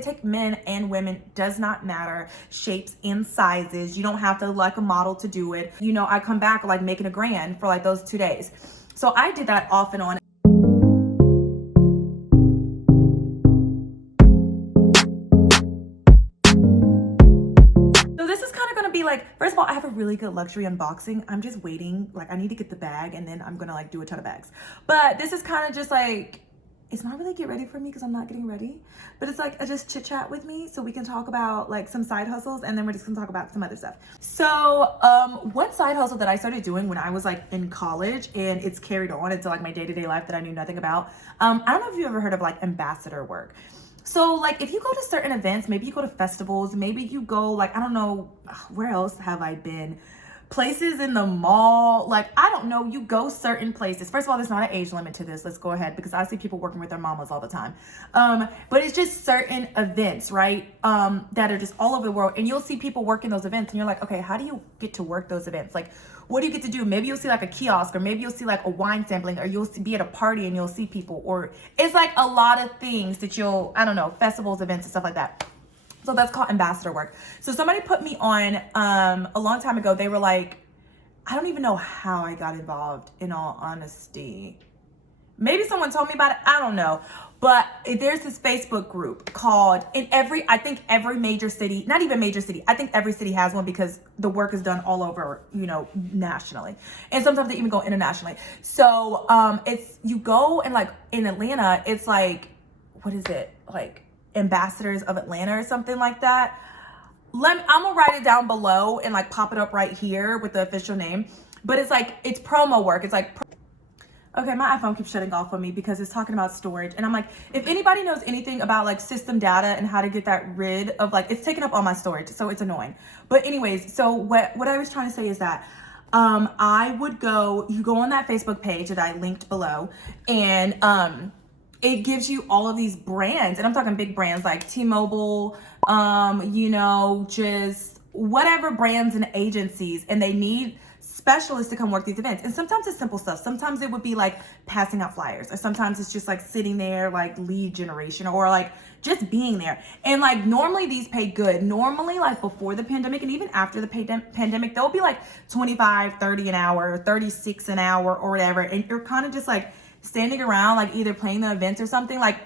Take men and women, does not matter, shapes and sizes. You don't have to like a model to do it. You know, I come back like making a grand for like those 2 days. So I did that off and on. So this is kind of going to be like, first of all, I have a really good luxury unboxing. I'm just waiting. Like I need to get the bag and then I'm going to like do a ton of bags. But this is kind of just like, it's not really get ready for me because I'm not getting ready, but it's like a just chit chat with me so we can talk about like some side hustles and then we're just gonna talk about some other stuff. So one side hustle that I started doing when I was like in college, and it's carried on into like my day-to-day life that I knew nothing about. I don't know if you ever heard of like ambassador work. So like if you go to certain events, maybe you go to festivals, maybe you go like, I don't know, where else have I been? Places in the mall, like I don't know, you go certain places. First of all, there's not an age limit to this. Let's go ahead, because I see people working with their mamas all the time. But it's just certain events, right? That are just all over the world, and you'll see people working those events and you're like, okay, how do you get to work those events? Like, what do you get to do? Maybe you'll see like a kiosk, or maybe you'll see like a wine sampling, or you'll be at a party and you'll see people, or it's like a lot of things that you'll, I don't know, festivals, events and stuff like that. So that's called ambassador work. So somebody put me on a long time ago. They were like, I don't even know how I got involved, in all honesty. Maybe someone told me about it. I don't know. But there's this Facebook group called, I think every major city, not even major city, I think every city has one, because the work is done all over, you know, nationally. And sometimes they even go internationally. So you go, and like in Atlanta, it's like, what is it? Like Ambassadors of Atlanta or something like that. I'm gonna write it down below and like pop it up right here with the official name. But it's like, it's promo work. It's like, okay, my iPhone keeps shutting off on me because it's talking about storage. And I'm like, if anybody knows anything about like system data and how to get that rid of, like, it's taking up all my storage, so it's annoying. But anyways, so what I was trying to say is that you go on that Facebook page that I linked below, and it gives you all of these brands, and I'm talking big brands like T-Mobile, you know, just whatever brands and agencies, and they need specialists to come work these events. And sometimes it's simple stuff. Sometimes it would be like passing out flyers, or sometimes it's just like sitting there, like lead generation, or like just being there. And like normally these pay good. Normally, like before the pandemic and even after the pandemic, they'll be like 25, 30 an hour, 36 an hour or whatever. And you're kind of just like standing around, like either playing the events or something. Like,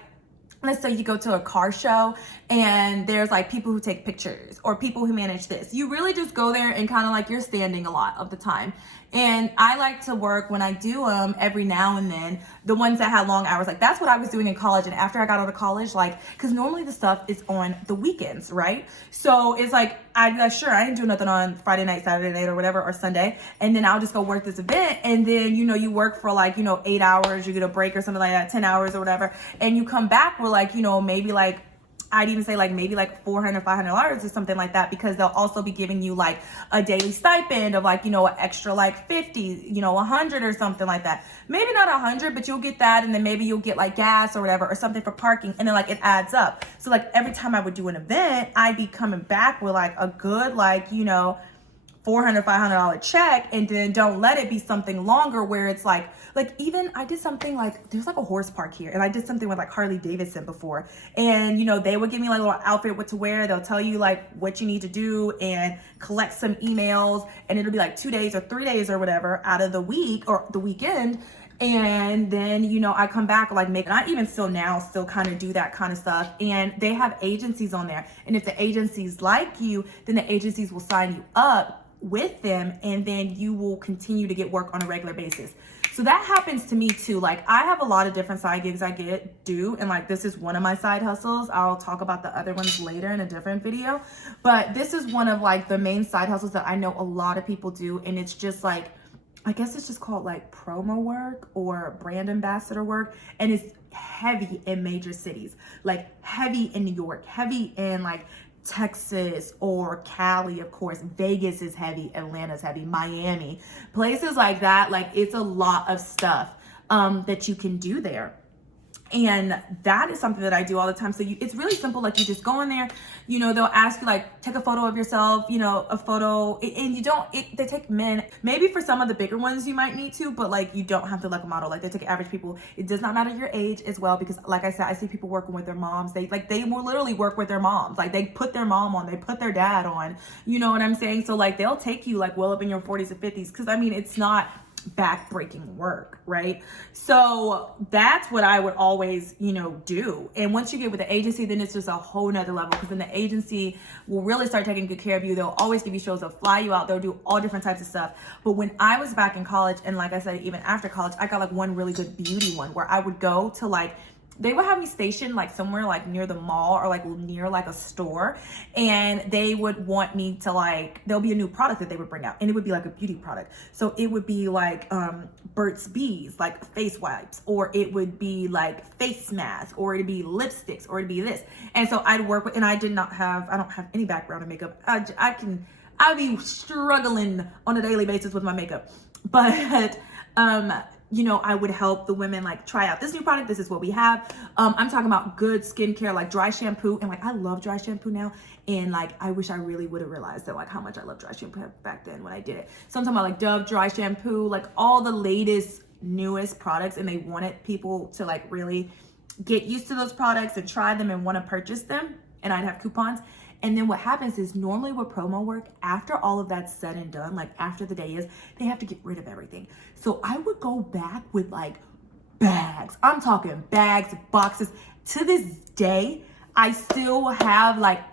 let's say you go to a car show and there's like people who take pictures or people who manage this. You really just go there and kind of like, you're standing a lot of the time. And I like to work, when I do them, every now and then, the ones that had long hours. Like that's what I was doing in college. And after I got out of college, like, because normally the stuff is on the weekends, right? So it's like, I didn't do nothing on Friday night, Saturday night or whatever, or Sunday. And then I'll just go work this event. And then, you know, you work for like, you know, 8 hours, you get a break or something like that, 10 hours or whatever. And you come back with like, you know, maybe like, I'd even say like maybe like $400, $500 or something like that, because they'll also be giving you like a daily stipend of like, you know, an extra like 50, you know, 100 or something like that. Maybe not 100, but you'll get that. And then maybe you'll get like gas or whatever, or something for parking. And then like it adds up. So like every time I would do an event, I'd be coming back with like a good, like, you know, $400, $500 check. And then don't let it be something longer where it's like even I did something like, there's like a horse park here, and I did something with like Harley Davidson before, and you know, they would give me like a little outfit, what to wear. They'll tell you like what you need to do and collect some emails, and it'll be like 2 days or 3 days or whatever out of the week or the weekend. And then, you know, I come back like I even still kind of do that kind of stuff. And they have agencies on there. And if the agencies like you, then the agencies will sign you up with them, and then you will continue to get work on a regular basis. So that happens to me too. Like I have a lot of different side gigs I do, and like this is one of my side hustles. I'll talk about the other ones later in a different video, but this is one of like the main side hustles that I know a lot of people do. And it's just like, I guess it's just called like promo work or brand ambassador work. And it's heavy in major cities, like heavy in New York, heavy in like Texas or Cali, of course. Vegas is heavy, Atlanta's heavy, Miami, places like that. Like it's a lot of stuff that you can do there. And that is something that I do all the time. So it's really simple. Like you just go in there, you know, they'll ask you like, take a photo of yourself, you know, a photo, and you don't, they take men, maybe for some of the bigger ones you might need to, but like you don't have to look a model. Like they take average people. It does not matter your age as well, because like I said, I see people working with their moms. They will literally work with their moms. Like they put their mom on, they put their dad on, you know what I'm saying? So like they'll take you like well up in your 40s and 50s. Cause I mean, it's not back-breaking work, right? So that's what I would always, you know, do. And once you get with the agency, then it's just a whole nother level, because then the agency will really start taking good care of you. They'll always give you shows, they'll fly you out, they'll do all different types of stuff. But when I was back in college, and like I said, even after college, I got like one really good beauty one where I would go to like, they would have me stationed like somewhere like near the mall or like near like a store, and they would want me to like, there'll be a new product that they would bring out, and it would be like a beauty product. So it would be like Burt's Bees, like face wipes, or it would be like face masks, or it'd be lipsticks, or it'd be this. And so I'd work with, and I don't have any background in makeup. I'd be struggling on a daily basis with my makeup, but you know, I would help the women like try out this new product. This is what we have. I'm talking about good skincare, like dry shampoo. And like, I love dry shampoo now. And like, I wish I really would have realized that like how much I love dry shampoo back then when I did it. So I'm talking about like Dove dry shampoo, like all the latest, newest products. And they wanted people to like really get used to those products and try them and want to purchase them. And I'd have coupons. And then what happens is normally with promo work, after all of that's said and done, like after the day is, they have to get rid of everything. So I would go back with like bags. I'm talking bags, boxes. To this day, I still have like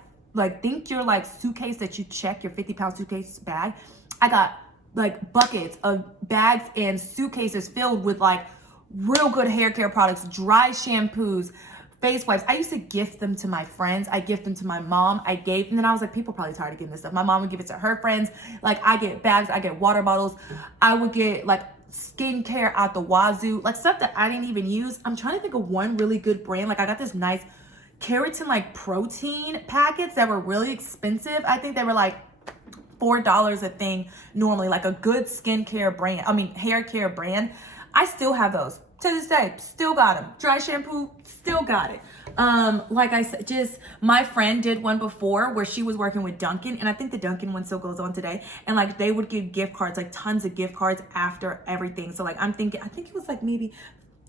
think your like suitcase that you check, your 50-pound suitcase bag. I got like buckets of bags and suitcases filled with like real good hair care products, dry shampoos, face wipes. I used to gift them to my friends. I gift them to my mom. And then I was like, people probably tired of getting this stuff. My mom would give it to her friends. Like I get bags, I get water bottles. I would get like skincare out the wazoo, like stuff that I didn't even use. I'm trying to think of one really good brand. Like I got this nice keratin like protein packets that were really expensive. I think they were like $4 a thing normally, like a good skincare brand. I mean, hair care brand. I still have those. To this day, still got them. Dry shampoo, still got it. Like I said, just my friend did one before where she was working with Dunkin', and I think the Dunkin' one still goes on today. And like they would give gift cards, like tons of gift cards after everything. So like I think it was like maybe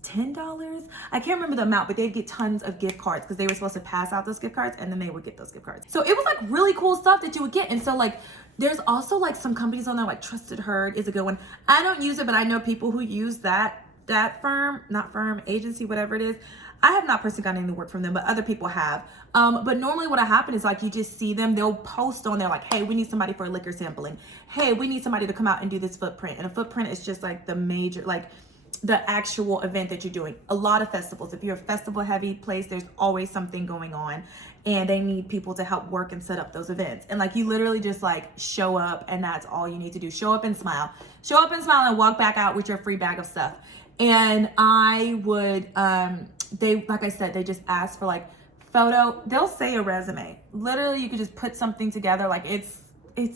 $10. I can't remember the amount, but they'd get tons of gift cards because they were supposed to pass out those gift cards, and then they would get those gift cards. So it was like really cool stuff that you would get. And so like there's also like some companies on there, like Trusted Herd is a good one. I don't use it, but I know people who use that agency, whatever it is. I have not personally gotten any work from them, but other people have. But normally what happens is like you just see them, they'll post on there like, hey, we need somebody for liquor sampling. Hey, we need somebody to come out and do this footprint. And a footprint is just like the major, like the actual event that you're doing. A lot of festivals. If you're a festival heavy place, there's always something going on, and they need people to help work and set up those events. And like you literally just like show up, and that's all you need to do. Show up and smile. Show up and smile and walk back out with your free bag of stuff. And I would, like I said, they just ask for like photo. They'll say a resume. Literally, you could just put something together. Like it's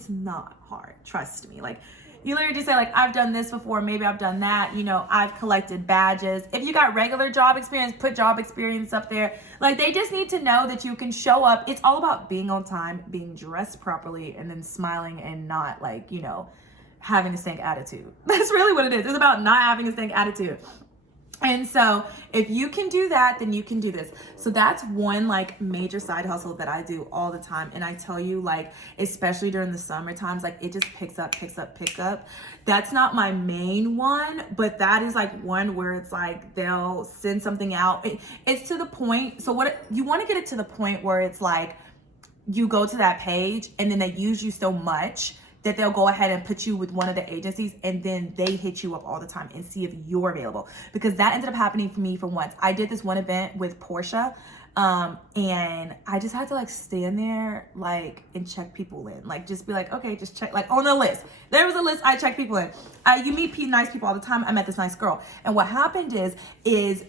not hard. Trust me. Like you literally just say like, I've done this before. Maybe I've done that. You know, I've collected badges. If you got regular job experience, put job experience up there. Like they just need to know that you can show up. It's all about being on time, being dressed properly, and then smiling and not like, you know, having a stank attitude. That's really what it is. It's about not having a stank attitude. And so if you can do that, then you can do this. So that's one like major side hustle that I do all the time. And I tell you, like, especially during the summer times, like it just picks up. That's not my main one, but that is like one where it's like they'll send something out. It's to the point. So you want to get it to the point where it's like you go to that page and then they use you so much that they'll go ahead and put you with one of the agencies, and then they hit you up all the time and see if you're available. Because that ended up happening for me for once. I did this one event with Portia, and I just had to like stand there like and check people in. Like just be like, okay, just check, like on a list. There was a list, I check people in. You meet nice people all the time. I met this nice girl. And what happened is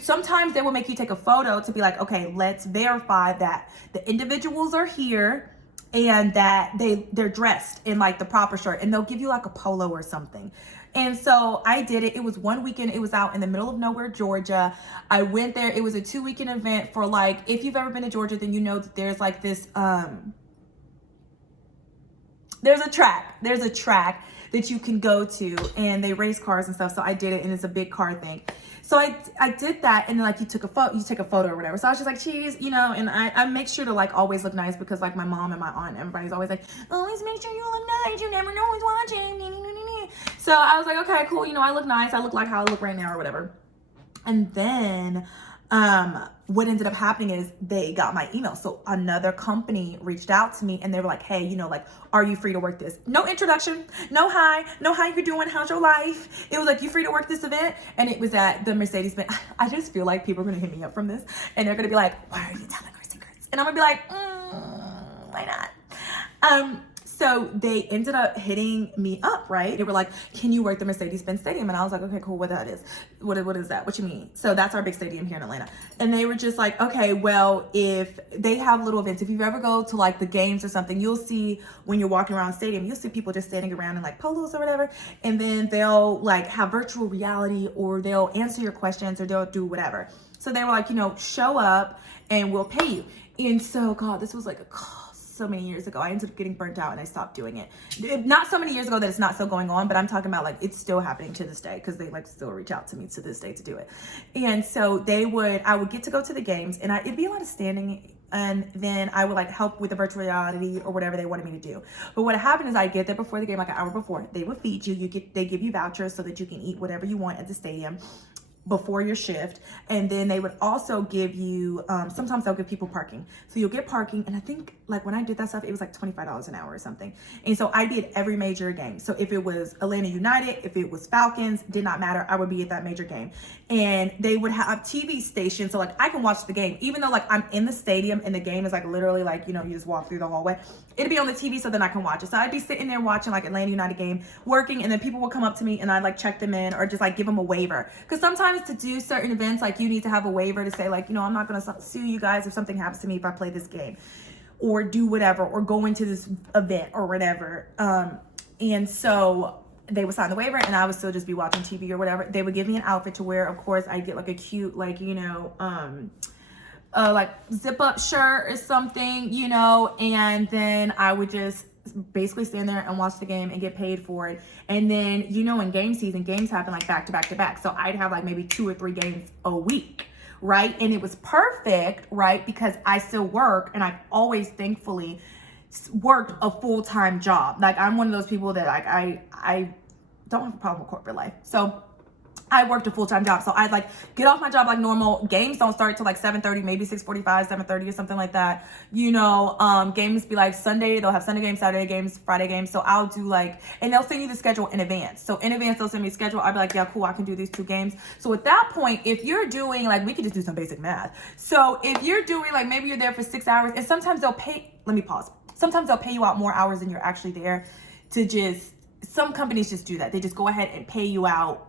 sometimes they will make you take a photo to be like, okay, let's verify that the individuals are here and that they're dressed in like the proper shirt, and they'll give you like a polo or something. And so I did it. It was one weekend. It was out in the middle of nowhere, Georgia. I went there. It was a 2-weekend event for like, if you've ever been to Georgia, then you know that there's like this, there's a track that you can go to, and they race cars and stuff. So I did it, and it's a big car thing. So I did that, and then like you take a photo or whatever. So I was just like, geez, you know, and I make sure to like always look nice, because like my mom and my aunt, everybody's always like, always make sure you look nice. You never know who's watching. So I was like, okay, cool. You know, I look nice. I look like how I look right now or whatever. And then what ended up happening is they got my email. So another company reached out to me, and they were like, hey, you know, like, are you free to work this? No introduction, no hi, no how you doing, how's your life? It was like, you free to work this event? And it was at the Mercedes-Benz. I just feel like people are gonna hit me up from this, and they're gonna be like, why are you telling our secrets? And I'm gonna be like, why not? So they ended up hitting me up, right? They were like, can you work the Mercedes-Benz Stadium? And I was like, okay, cool, what that is. What is that? What you mean? So that's our big stadium here in Atlanta. And they were just like, okay, well, if they have little events, if you ever go to like the games or something, you'll see when you're walking around the stadium, you'll see people just standing around in like polos or whatever. And then they'll like have virtual reality, or they'll answer your questions, or they'll do whatever. So they were like, you know, show up and we'll pay you. And so, God, this was like so many years ago. I ended up getting burnt out and I stopped doing it. Not so many years ago that it's not still going on, but I'm talking about like it's still happening to this day, because they like still reach out to me to this day to do it. And so I would get to go to the games, and it'd be a lot of standing, and then I would like help with the virtual reality or whatever they wanted me to do. But what happened is I get there before the game, like an hour before. They would feed you. They give you vouchers so that you can eat whatever you want at the stadium before your shift. And then they would also give you, sometimes they'll give people parking. So you'll get parking. And I think like when I did that stuff, it was like $25 an hour or something. And so I did every major game. So if it was Atlanta United, if it was Falcons, did not matter. I would be at that major game. And they would have TV stations. So like I can watch the game, even though like I'm in the stadium and the game is like literally like, you know, you just walk through the hallway. It'd be on the TV, so then I can watch it. So I'd be sitting there watching like Atlanta United game, working, and then people would come up to me and I'd like check them in, or just like give them a waiver. Because sometimes to do certain events, like you need to have a waiver to say like, you know, I'm not going to sue you guys if something happens to me if I play this game, or do whatever, or go into this event or whatever. And so they would sign the waiver, and I would still just be watching TV or whatever. They would give me an outfit to wear. Of course, I'd get like a cute, like, you know, like zip up shirt or something, you know, and then I would just basically stand there and watch the game and get paid for it. And then, you know, in game season, games happen like back to back to back. So I'd have like maybe 2 or 3 games a week, right? And it was perfect, right? Because I still work, and I've always thankfully worked a full-time job. Like I'm one of those people that like I don't have a problem with corporate life. So I worked a full-time job. So I'd like get off my job like normal. Games don't start till like 7:30, maybe 6:45, 7:30 or something like that. You know, games be like Sunday, they'll have Sunday games, Saturday games, Friday games. So I'll do like, and they'll send you the schedule in advance. So in advance, they'll send me a schedule. I'll be like, yeah, cool, I can do these 2 games. So at that point, if you're doing like, we could just do some basic math. So if you're doing like, maybe you're there for 6 hours, and sometimes they'll pay, let me pause. Sometimes they'll pay you out more hours than you're actually there to just, some companies just do that. They just go ahead and pay you out,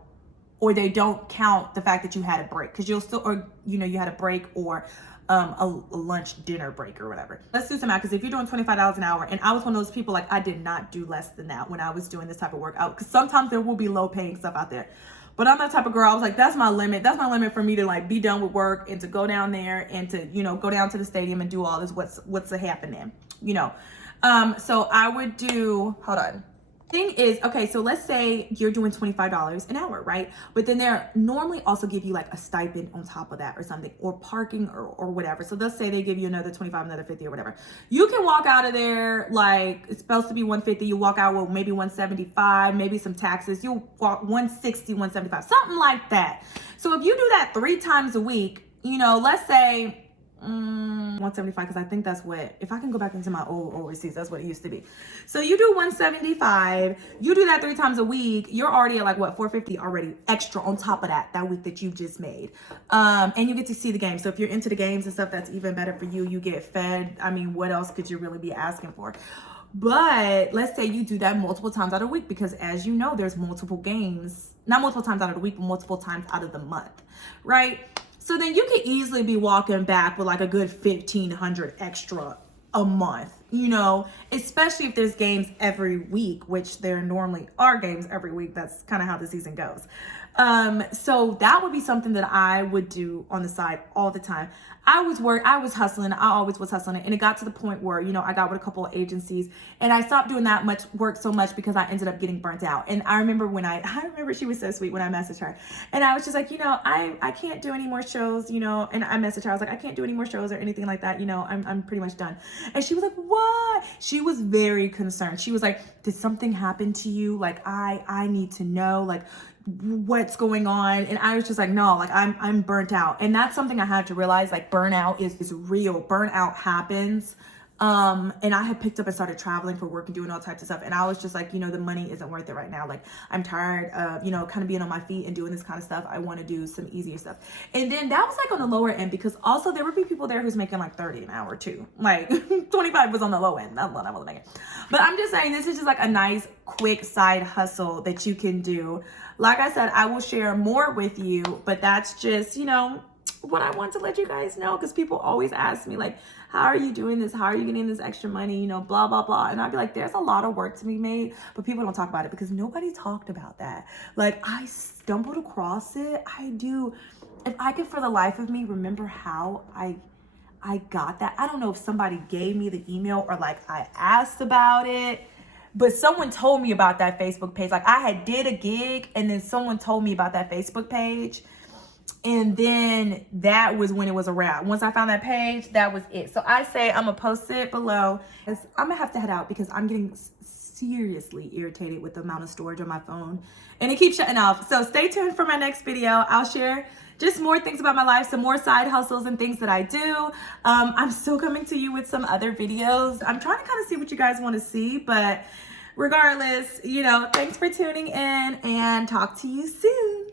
or they don't count the fact that you had a break, because you'll still, or, you know, you had a break, or a lunch dinner break or whatever. Let's do some math, because if you're doing $25 an hour, and I was one of those people, like I did not do less than that when I was doing this type of work out, because sometimes there will be low paying stuff out there. But I'm that type of girl. I was like, that's my limit. That's my limit for me to like be done with work and to go down there and to, you know, go down to the stadium and do all this. What's happening, you know? So I would do, hold on. Thing is, okay, so let's say you're doing $25 an hour, right? But then they're normally also give you like a stipend on top of that or something, or parking or whatever. So let's say they give you another 25, another 50 or whatever. You can walk out of there like it's supposed to be 150. You walk out with maybe 175, maybe some taxes. You'll walk 160, 175, something like that. So if you do that 3 times a week, you know, let's say 175, because I think that's what, if I can go back into my old receipts, that's what it used to be. So you do 175, you do that 3 times a week, you're already at like what, 450 already extra on top of that week that you just made. And you get to see the game. So if you're into the games and stuff, that's even better for you. You get fed. I mean, what else could you really be asking for? But let's say you do that multiple times out of the week, because as you know, there's multiple games, not multiple times out of the week, but multiple times out of the month, right? So then you could easily be walking back with like a good 1,500 extra a month, you know, especially if there's games every week, which there normally are games every week. That's kind of how the season goes. So that would be something that I would do on the side all the time. I was hustling. I always was hustling. And it got to the point where, you know, I got with a couple of agencies and I stopped doing that much work so much because I ended up getting burnt out. And I remember I remember she was so sweet when I messaged her and I was just like, you know, I can't do any more shows, you know, and I messaged her. I was like, I can't do any more shows or anything like that. You know, I'm pretty much done. And she was like, what? She was very concerned. She was like, did something happen to you? Like, I need to know, like, what's going on. And I was just like, no, like I'm burnt out. And that's something I had to realize, like burnout is real. Burnout happens. And I had picked up and started traveling for work and doing all types of stuff. And I was just like, you know, the money isn't worth it right now. Like I'm tired of, you know, kind of being on my feet and doing this kind of stuff. I want to do some easier stuff. And then that was like on the lower end because also there would be people there who's making like 30 an hour too. Like 25 was on the low end. That's what I was making. But I'm just saying this is just like a nice quick side hustle that you can do. Like I said, I will share more with you, but that's just, you know, what I want to let you guys know because people always ask me like, how are you doing this? How are you getting this extra money? You know, blah, blah, blah. And I'd be like, there's a lot of work to be made, but people don't talk about it because nobody talked about that. Like I stumbled across it. I do. If I could for the life of me remember how I got that. I don't know if somebody gave me the email or like I asked about it. But someone told me about that Facebook page. Like I had did a gig and then someone told me about that Facebook page. And then that was when it was around. Once I found that page, that was it. So I say I'm gonna post it below. I'm gonna have to head out because I'm getting seriously irritated with the amount of storage on my phone and it keeps shutting off. So stay tuned for my next video. I'll share just more things about my life, some more side hustles and things that I do. I'm still coming to you with some other videos. I'm trying to kind of see what you guys want to see, but regardless, you know, thanks for tuning in and talk to you soon.